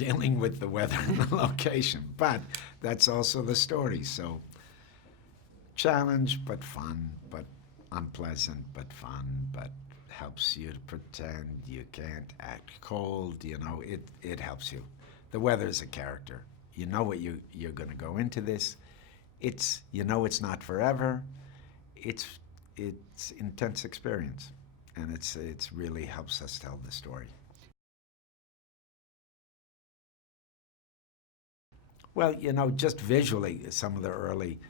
dealing with the weather and the location. But that's also the story. So challenge, but fun, but unpleasant, but fun, but helps you to pretend you can't act cold. You know, it helps you. The weather is a character. You know what you're going to go into this. It's not forever. It's intense experience, and it's really helps us tell the story. Well, just visually, some of the early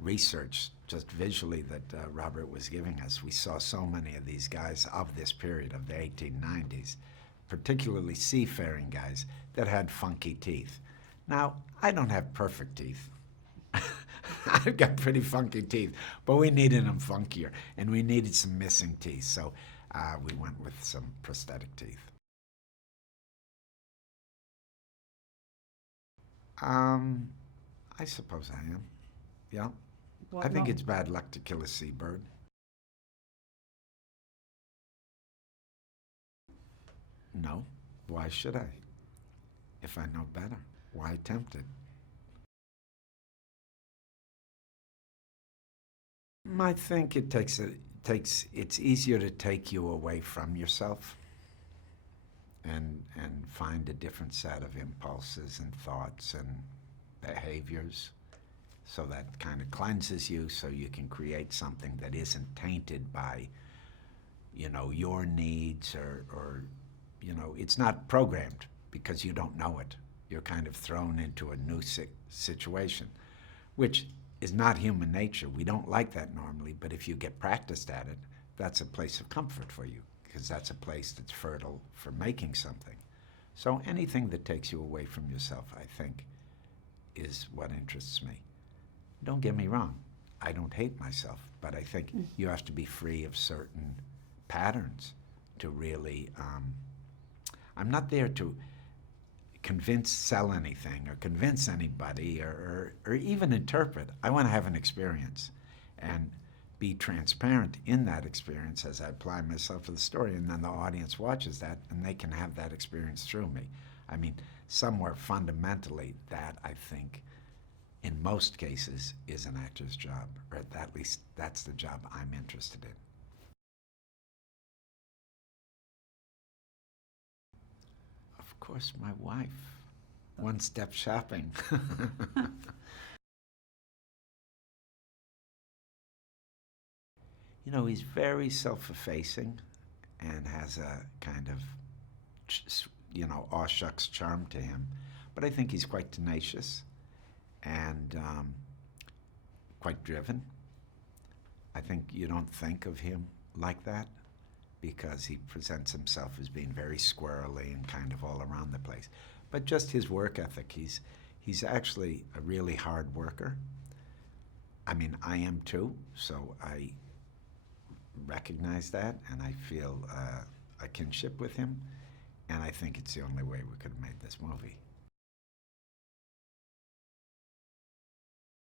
research, just visually that Robert was giving us, we saw so many of these guys of this period of the 1890s, particularly seafaring guys that had funky teeth. Now, I don't have perfect teeth. I've got pretty funky teeth, but we needed them funkier, and we needed some missing teeth, so we went with some prosthetic teeth. I suppose I am. Yeah. What I think not? it's bad luck to kill a seabird. No. Why should I? If I know better, why tempt it? I think it's easier to take you away from yourself and find a different set of impulses and thoughts and behaviors. So that kind of cleanses you so you can create something that isn't tainted by, your needs or it's not programmed because you don't know it. You're kind of thrown into a new situation, which is not human nature. We don't like that normally, but if you get practiced at it, that's a place of comfort for you because that's a place that's fertile for making something. So anything that takes you away from yourself, I think, is what interests me. Don't get me wrong, I don't hate myself, but I think you have to be free of certain patterns to really, I'm not there to sell anything or convince anybody or even interpret. I want to have an experience and be transparent in that experience as I apply myself to the story, and then the audience watches that and they can have that experience through me. I mean, somewhere fundamentally that, I think, in most cases, is an actor's job, or at least that's the job I'm interested in. Of course, my wife. One-step shopping. He's very self-effacing and has a kind of, aw shucks charm to him. But I think he's quite tenacious and quite driven. I think you don't think of him like that because he presents himself as being very squirrely and kind of all around the place. But just his work ethic, he's actually a really hard worker. I mean, I am too, so I recognize that and I feel a kinship with him, and I think it's the only way we could have made this movie.